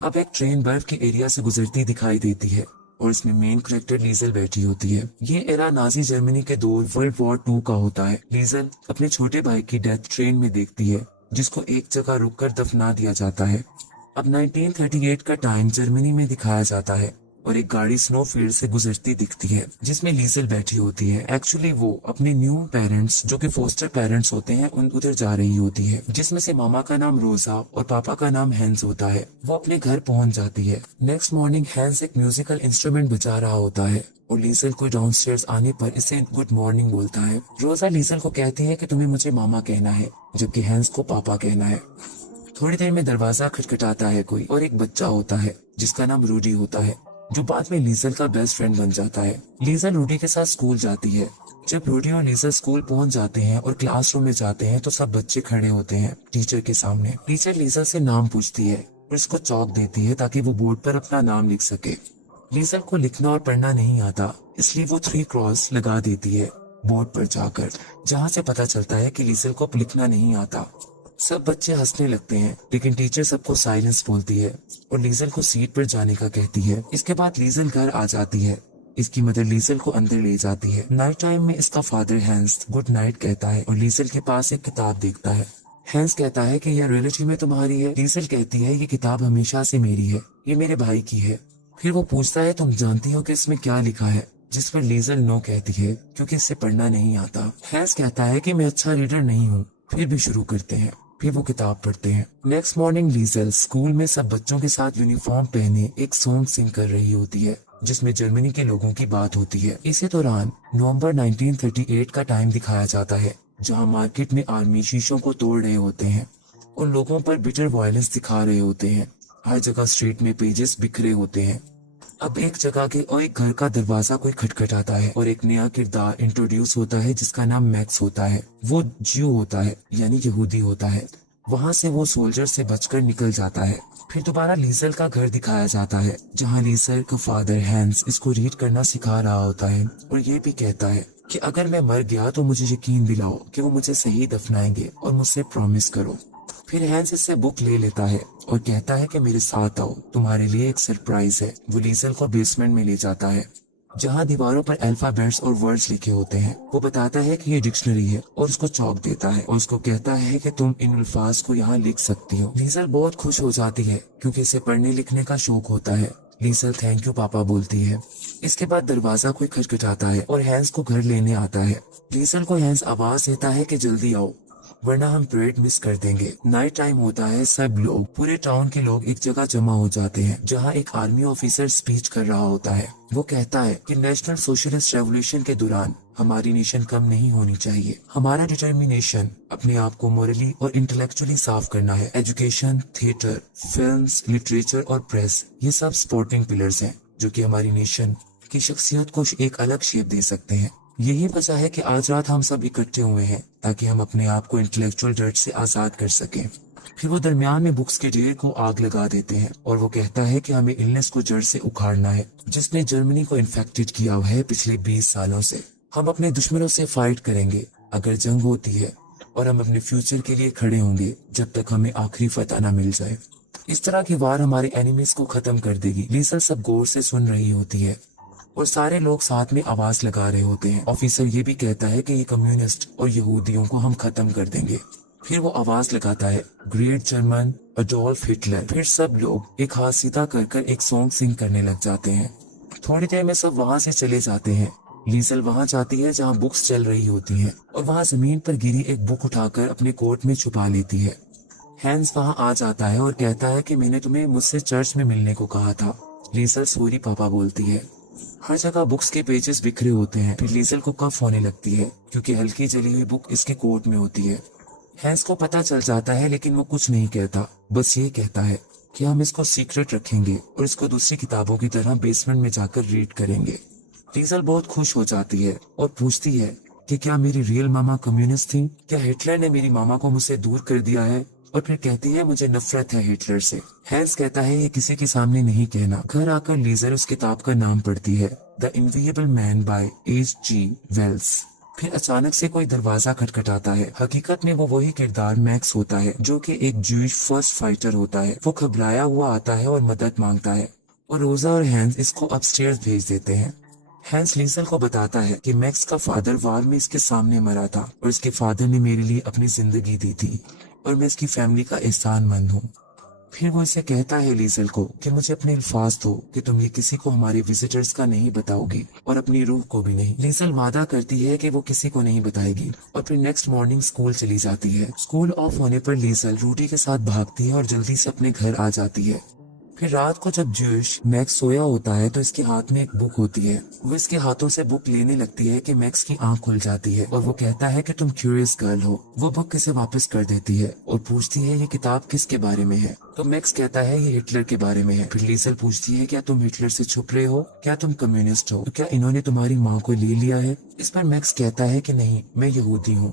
अब एक ट्रेन बर्फ के एरिया से गुजरती दिखाई देती है और इसमें मेन कैरेक्टर लीजल बैठी होती है। ये एरा नाजी जर्मनी के दौर वर्ल्ड वॉर 2 का होता है। लीजल अपने छोटे भाई की डेथ ट्रेन में देखती है, जिसको एक जगह रुककर दफना दिया जाता है। अब 1938 का टाइम जर्मनी में दिखाया जाता है और एक गाड़ी स्नो फील्ड से गुजरती दिखती है जिसमें लीजल बैठी होती है। एक्चुअली वो अपने न्यू पेरेंट्स जो कि फोस्टर पेरेंट्स होते हैं उन उधर जा रही होती है, जिसमें से मामा का नाम रोजा और पापा का नाम हैंस होता है। वो अपने घर पहुंच जाती है। नेक्स्ट मॉर्निंग हैंस एक म्यूजिकल इंस्ट्रूमेंट बजा रहा होता है और लीजल को डाउनस्टेयर्स आने पर इसे गुड मॉर्निंग बोलता है। रोजा लीजल को कहती है कि तुम्हें मुझे मामा कहना है, जबकि हैंस को पापा कहना है। थोड़ी देर में दरवाजा खटखटाता है कोई और एक बच्चा होता है जिसका नाम रूडी होता है, जो बाद में लीजल का बेस्ट फ्रेंड बन जाता है। लीजल रूडी के साथ स्कूल जाती है। जब रूडी और लीजल स्कूल पहुंच जाते हैं और क्लासरूम में जाते हैं तो सब बच्चे खड़े होते हैं टीचर के सामने। टीचर लीजल से नाम पूछती है और इसको चौक देती है ताकि वो बोर्ड पर अपना नाम लिख सके। लीजल को लिखना और पढ़ना नहीं आता, इसलिए वो 3 क्रॉस लगा देती है बोर्ड पर जाकर, जहाँ से पता चलता है कि लीजल को लिखना नहीं आता। सब बच्चे हंसने लगते हैं, लेकिन टीचर सबको साइलेंस बोलती है और लीजल को सीट पर जाने का कहती है। इसके बाद लीजल घर आ जाती है। इसकी मदर लीजल को अंदर ले जाती है। नाइट टाइम में इसका फादर हैंस गुड नाइट कहता है और लीजल के पास एक किताब देखता है। हैंस कहता है कि यह रियलिटी में तुम्हारी है। लीजल कहती है ये किताब हमेशा से मेरी है, ये मेरे भाई की है। फिर वो पूछता है तुम जानती हो कि इसमें क्या लिखा है, जिस पर लीजल नो कहती है क्योंकि इससे पढ़ना नहीं आता। हैंस कहता है कि मैं अच्छा रीडर नहीं हूँ। फिर भी शुरू करते हैं। फिर वो किताब पढ़ते हैं। नेक्स्ट मॉर्निंग लीजल स्कूल में सब बच्चों के साथ यूनिफॉर्म पहने एक सॉन्ग सिंग कर रही होती है, जिसमें जर्मनी के लोगों की बात होती है। इसी दौरान नवंबर 1938 का टाइम दिखाया जाता है, जहां मार्केट में आर्मी शीशों को तोड़ रहे होते हैं और लोगों पर बिटर वायलेंस दिखा रहे होते हैं। हर जगह स्ट्रीट में पेजेस बिखरे होते हैं। अब एक जगह के और एक घर का दरवाजा कोई खटखटाता है और एक नया किरदार इंट्रोड्यूस होता है जिसका नाम मैक्स होता है। वो ज्यू होता है, यानी यहूदी होता है। वहाँ से वो सोल्जर से बचकर निकल जाता है। फिर दोबारा लीजल का घर दिखाया जाता है, जहाँ लीजल का फादर हैंस इसको रीड करना सिखा रहा होता है और ये भी कहता है कि अगर मैं मर गया तो मुझे यकीन दिलाओ कि वो मुझे सही दफनाएंगे और मुझसे प्रॉमिस करो। फिर हैंस इससे बुक ले लेता है और कहता है कि मेरे साथ आओ, तुम्हारे लिए एक सरप्राइज है। वो लीजल को बेसमेंट में ले जाता है, जहाँ दीवारों पर अल्फाबेट्स और वर्ड्स लिखे होते हैं। वो बताता है कि ये डिक्शनरी है और उसको चौक देता है और उसको कहता है कि तुम इन अल्फाज को यहाँ लिख सकती हो। लीजल बहुत खुश हो जाती है क्योंकि इसे पढ़ने लिखने का शौक होता है। लीजल थैंक यू पापा बोलती है। इसके बाद दरवाजा कोई खटखटाता है और हैंस को घर लेने आता है। लीजल को हैंस आवाज देता है कि जल्दी आओ वरना हम परेड मिस कर देंगे। नाइट टाइम होता है। सब लोग, पूरे टाउन के लोग एक जगह जमा हो जाते हैं, जहां एक आर्मी ऑफिसर स्पीच कर रहा होता है। वो कहता है कि नेशनल सोशलिस्ट रेवोल्यूशन के दौरान हमारी नेशन कम नहीं होनी चाहिए। हमारा डिटर्मिनेशन अपने आप को मोरली और इंटेलेक्चुअली साफ करना है। एजुकेशन, थिएटर, फिल्म्स, लिटरेचर और प्रेस, ये सब सपोर्टिंग पिलर्स हैं जो कि हमारी नेशन की शख्सियत को एक अलग शेप दे सकते हैं। यही वजह है कि आज रात हम सब इकट्ठे हुए हैं ताकि हम अपने आप को इंटेलेक्चुअल डर्ट से आजाद कर सकें। फिर वो दरमियान में बुक्स के ढेर को आग लगा देते हैं और वो कहता है कि हमें इलनेस को जड़ से उखाड़ना है, जिसने जर्मनी को इन्फेक्टेड किया हुआ है पिछले 20 सालों से। हम अपने दुश्मनों से फाइट करेंगे अगर जंग होती है, और हम अपने फ्यूचर के लिए खड़े होंगे जब तक हमें आखिरी फतह न मिल जाए। इस तरह की वार हमारे एनिमीज को खत्म कर देगी। लीजल सब गौर से सुन रही होती है और सारे लोग साथ में आवाज लगा रहे होते हैं। ऑफिसर ये भी कहता है कि ये कम्युनिस्ट और यहूदियों को हम खत्म कर देंगे। फिर वो आवाज लगाता है ग्रेट जर्मन अडोल्फ हिटलर। फिर सब लोग एक हाथ सीधा कर एक सॉन्ग सिंग करने लग जाते हैं। थोड़ी देर में सब वहाँ से चले जाते हैं। लीजल वहाँ जाती है जहाँ बुक्स चल रही होती हैं और वहाँ जमीन पर गिरी एक बुक उठाकर अपने कोट में छुपा लेती है। हैंस वहाँ आ जाता है और कहता है कि मैंने तुम्हें मुझसे चर्च में मिलने को कहा था। लीजल सॉरी पापा बोलती है। हर जगह बुक्स के पेजेस बिखरे होते हैं। फिर लीजल को कफ होने लगती है क्योंकि हल्की जली हुई बुक इसके कोट में होती है। हैंस को पता चल जाता है लेकिन वो कुछ नहीं कहता, बस ये कहता है कि हम इसको सीक्रेट रखेंगे और इसको दूसरी किताबों की तरह बेसमेंट में जाकर रीड करेंगे। लीजल बहुत खुश हो जाती है और पूछती है कि क्या मेरी रियल मामा कम्युनिस्ट थी? क्या हिटलर ने मेरी मामा को मुझसे दूर कर दिया है? और फिर कहती है मुझे नफरत है हिटलर से। हैंस कहता है ये किसी के सामने नहीं कहना। घर आकर लीजल उस किताब का नाम पढ़ती है, The Invisible Man by H.G. Wells. फिर अचानक से कोई दरवाजा खटखटाता है। हकीकत में वो वही किरदार मैक्स होता है जो कि एक जूइश फर्स्ट फाइटर होता है। वो घबराया हुआ आता है और मदद मांगता है और रोजा और हैंस इसको अपस्टेयर्स भेज देते हैं। हैंस लीसल को बताता है कि मैक्स का फादर वार में इसके सामने मरा था और इसके फादर ने मेरे लिए अपनी जिंदगी दी थी और मैं इसकी फैमिली का एहसानमंद हूँ। फिर वो इसे कहता है लीसल को कि मुझे अपने अल्फाज दो कि तुम ये किसी को हमारे विजिटर्स का नहीं बताओगी और अपनी रूह को भी नहीं। लीसल वादा करती है कि वो किसी को नहीं बताएगी और फिर नेक्स्ट मॉर्निंग स्कूल चली जाती है। स्कूल ऑफ होने पर लीसल रूडी के साथ भागती है और जल्दी से अपने घर आ जाती है। फिर रात को जब जूश मैक्स सोया होता है तो इसके हाथ में एक बुक होती है। वो इसके हाथों से बुक लेने लगती है कि मैक्स की आंख खुल जाती है और वो कहता है कि तुम क्यूरियस गर्ल हो। वो बुक इसे वापस कर देती है और पूछती है ये किताब किसके बारे में है। तो मैक्स कहता है ये हिटलर के बारे में है। फिर लीसल पूछती है क्या तुम हिटलर से छुप रहे हो, क्या तुम कम्युनिस्ट हो, तो क्या इन्होंने तुम्हारी माँ को ले लिया है। इस पर मैक्स कहता है कि नहीं, मैं यहूदी हूँ।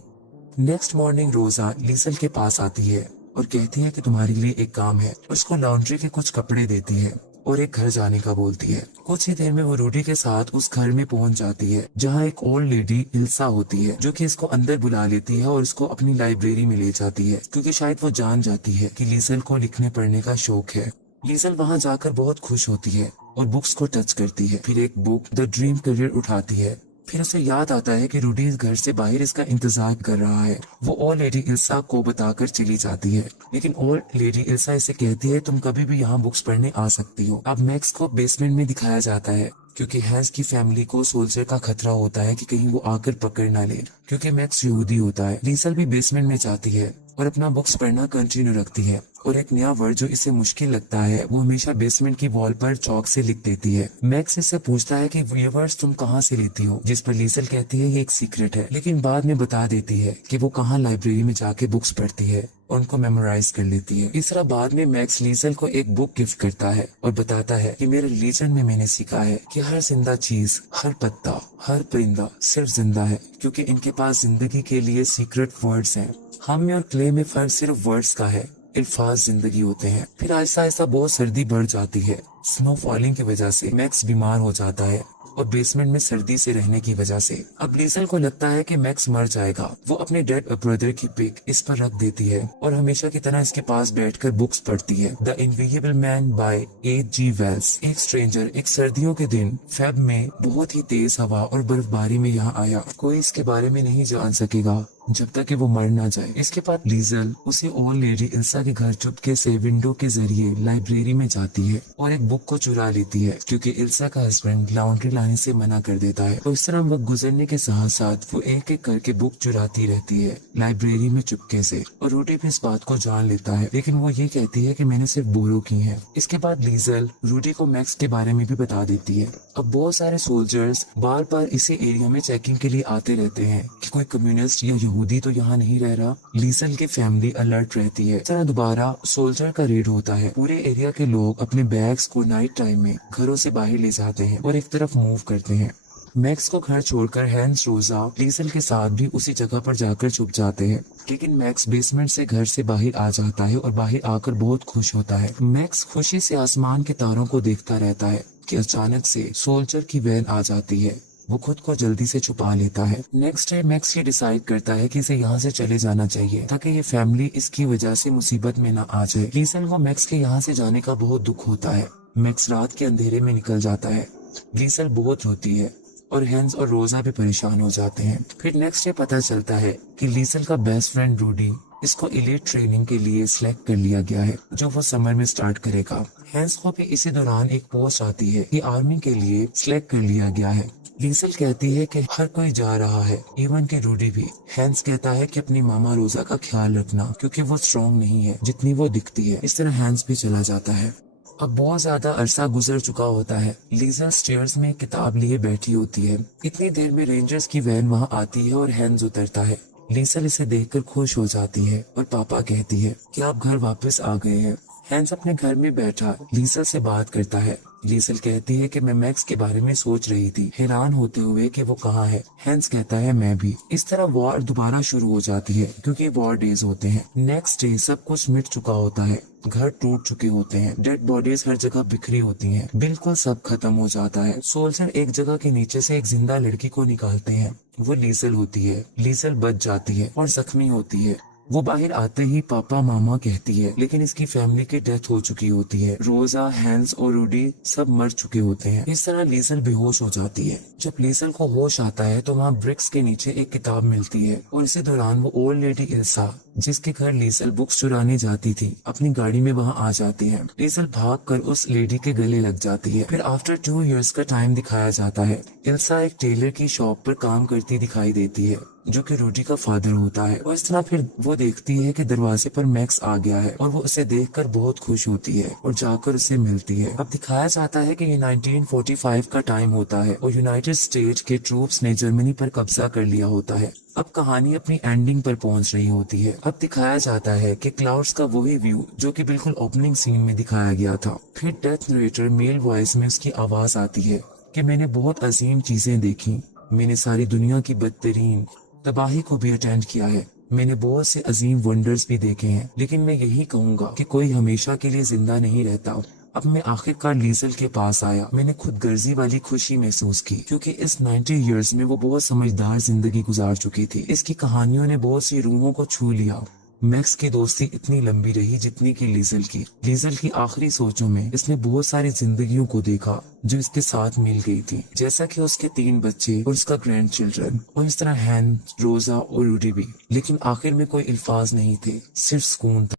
नेक्स्ट मॉर्निंग रोजा लीसल के पास आती है और कहती है कि तुम्हारे लिए एक काम है। उसको लॉन्ड्री के कुछ कपड़े देती है और एक घर जाने का बोलती है। कुछ ही देर में वो रूडी के साथ उस घर में पहुंच जाती है जहां एक ओल्ड लेडी इल्सा होती है जो कि इसको अंदर बुला लेती है और इसको अपनी लाइब्रेरी में ले जाती है क्योंकि शायद वो जान जाती है कि लीसल को लिखने पढ़ने का शौक है। लीसल वहां जाकर बहुत खुश होती है और बुक्स को टच करती है। फिर एक बुक द ड्रीम करियर उठाती है। फिर उसे याद आता है कि रूडी इस घर से बाहर इसका इंतजार कर रहा है। वो ओल्ड लेडी इल्सा को बताकर चली जाती है, लेकिन ओल्ड लेडी इल्सा इसे कहती है तुम कभी भी यहाँ बुक्स पढ़ने आ सकती हो। अब मैक्स को बेसमेंट में दिखाया जाता है क्योंकि हैंस की फैमिली को सोल्जर का खतरा होता है कि कहीं वो आकर पकड़ ना ले, क्योंकि मैक्स यहूदी होता है। लीसल भी बेसमेंट में जाती है और अपना बुक्स पढ़ना कंटिन्यू रखती है और एक नया वर्ड जो इसे मुश्किल लगता है वो हमेशा बेसमेंट की वॉल पर चौक से लिख देती है। मैक्स इससे पूछता है कि ये वर्ड्स तुम कहाँ से लेती हो, जिस पर लीसल कहती है ये एक सीक्रेट है, लेकिन बाद में बता देती है कि वो कहाँ लाइब्रेरी में जाके बुक्स पढ़ती है और उनको मेमोराइज कर लेती है। इस तरह बाद में मैक्स लीसल को एक बुक गिफ्ट करता है और बताता है कि मेरे रिलीजन में मैंने सीखा है कि हर जिंदा चीज, हर पत्ता, हर परिंदा सिर्फ जिंदा है क्योंकि इनके पास जिंदगी के लिए सीक्रेट वर्ड्स हैं। हम में और क्ले में फर्क सिर्फ वर्ड्स का है, अल्फाज जिंदगी होते हैं। फिर आहिस्ता आहिस्ता बहुत सर्दी बढ़ जाती है। स्नो फॉलिंग की वजह से मैक्स बीमार हो जाता है और बेसमेंट में सर्दी से रहने की वजह से अब लीसल को लगता है कि मैक्स मर जाएगा। वो अपने डेड ब्रदर की पिक इस पर रख देती है और हमेशा की तरह इसके पास बैठकर बुक्स पढ़ती है। The Invisible Man by H.G. Wells. एक स्ट्रेंजर एक सर्दियों के दिन फेब में बहुत ही तेज हवा और बर्फबारी में यहाँ आया। कोई इसके बारे में नहीं जान सकेगा जब तक कि वो मर ना जाए। इसके बाद लीजल उसी ओल्ड लेडी इल्सा के घर चुपके से विंडो के जरिए लाइब्रेरी में जाती है और एक बुक को चुरा लेती है क्योंकि इल्सा का हस्बैंड लॉन्ड्री लाने से मना कर देता है। तो इस तरह वक्त गुजरने के साथ साथ वो एक एक करके बुक चुराती रहती है लाइब्रेरी में चुपके से और रूडी भी इस बात को जान लेता है, लेकिन वो ये कहती है कि मैंने सिर्फ बोरो की है। इसके बाद लीजल रूडी को मैक्स के बारे में भी बता देती है। अब बहुत सारे सोल्जर्स बार बार इसी एरिया में चेकिंग के लिए आते रहते हैं कि कोई कम्युनिस्ट या यहूदी तो यहाँ नहीं रह रहा। लीसल की फैमिली अलर्ट रहती है। तरह दोबारा सोल्जर का रेड होता है। पूरे एरिया के लोग अपने बैग्स को नाइट टाइम में घरों से बाहर ले जाते हैं और एक तरफ मूव करते हैं। मैक्स को घर छोड़कर हैंस रोजा लीसल के साथ भी उसी जगह पर जाकर छुप जाते हैं, लेकिन मैक्स बेसमेंट से घर से बाहर आ जाता है और बाहर आकर बहुत खुश होता है। मैक्स खुशी से आसमान के तारों को देखता रहता है कि अचानक से सोल्जर की वैन आ जाती है। वो खुद को जल्दी से छुपा लेता है। नेक्स्ट डे मैक्स ये डिसाइड करता है कि इसे यहाँ से चले जाना चाहिए ताकि ये फैमिली इसकी वजह से मुसीबत में ना आ जाए। लीसल को मैक्स के यहाँ से जाने का बहुत दुख होता है। मैक्स रात के अंधेरे में निकल जाता है। लीसल बहुत रोती है और हैंस और रोजा भी परेशान हो जाते हैं। फिर नेक्स्ट डे पता चलता है कि लीसल का बेस्ट फ्रेंड रूडी इसको एलीट ट्रेनिंग के लिए सिलेक्ट कर लिया गया है जो वो समर में स्टार्ट करेगा। हैंस को भी इसी दौरान एक पोस्ट आती है कि आर्मी के लिए सिलेक्ट कर लिया गया है। लीसल कहती है कि हर कोई जा रहा है, इवन के रूडी भी। हैंस कहता है कि अपनी मामा रोजा का ख्याल रखना क्योंकि वो स्ट्रॉन्ग नहीं है जितनी वो दिखती है। इस तरह हैंस भी चला जाता है। अब बहुत ज्यादा अरसा गुजर चुका होता है। लीजा स्टेयर्स में किताब लिए बैठी होती है। इतनी देर में रेंजर्स की वैन वहाँ आती है और हैंस उतरता है। लीसल इसे देखकर खुश हो जाती है और पापा कहती है कि आप घर वापस आ गए हैं। हैंस अपने घर में बैठा लीसल से बात करता है। लीसल कहती है कि मैं मैक्स के बारे में सोच रही थी, हैरान होते हुए कि वो कहाँ है। हैंस कहता है मैं भी। इस तरह वॉर दोबारा शुरू हो जाती है क्योंकि वॉर डेज होते हैं। नेक्स्ट डे सब कुछ मिट चुका होता है, घर टूट चुके होते हैं, डेड बॉडीज हर जगह बिखरी होती हैं, बिल्कुल सब खत्म हो जाता है। सोल्जर एक जगह के नीचे से एक जिंदा लड़की को निकालते हैं। वो लीसल होती है। लीसल बच जाती है और जख्मी होती है। वो बाहर आते ही पापा मामा कहती है, लेकिन इसकी फैमिली की डेथ हो चुकी होती है। रोजा, हैंस और रूडी सब मर चुके होते हैं। इस तरह लीसल बेहोश हो जाती है। जब लीसल को होश आता है तो वहाँ ब्रिक्स के नीचे एक किताब मिलती है और इसी दौरान वो ओल्ड लेडी इल्सा, जिसके घर लीसल बुक्स चुराने जाती थी, अपनी गाड़ी में वहाँ आ जाती है। लीसल भागकर उस लेडी के गले लग जाती है। फिर आफ्टर 2 इयर्स का टाइम दिखाया जाता है। इल्सा एक टेलर की शॉप पर काम करती दिखाई देती है, जो कि रूडी का फादर होता है। और इस तरह फिर वो देखती है कि दरवाजे पर मैक्स आ गया है और वो उसे देखकर बहुत खुश होती है और जाकर उसे मिलती है। अब दिखाया जाता है कि ये 1945 का टाइम होता है और यूनाइटेड स्टेट्स के ट्रूप्स ने जर्मनी पर कब्जा कर लिया होता है। अब कहानी अपनी एंडिंग पर पहुंच रही होती है। अब दिखाया जाता है कि क्लाउड्स का वही व्यू जो कि बिल्कुल ओपनिंग सीन में दिखाया गया था। फिर डेथ नरेटर मेल वॉइस में उसकी आवाज आती है कि मैंने बहुत अजीम चीजें देखी, मैंने सारी दुनिया की बदतरीन तबाही को भी अटेंड किया है, मैंने बहुत से अजीम वंडर्स भी देखे हैं, लेकिन मैं यही कहूंगा कि कोई हमेशा के लिए जिंदा नहीं रहता। अब मैं आखिरकार लीसल के पास आया। मैंने खुद गर्जी वाली खुशी महसूस की क्योंकि इस 90 इयर्स में वो बहुत समझदार जिंदगी गुजार चुकी थी। इसकी कहानियों ने बहुत सी रूहों को छू लिया। मैक्स की दोस्ती इतनी लंबी रही जितनी की लीजल की। लीजल की आखिरी सोचों में इसने बहुत सारी जिंदगियों को देखा जो इसके साथ मिल गई थी, जैसा कि उसके 3 बच्चे और उसका ग्रैंड चिल्ड्रन, और इस तरह हैन, रोजा और रूडी भी। लेकिन आखिर में कोई अल्फाज नहीं थे, सिर्फ सुकून था।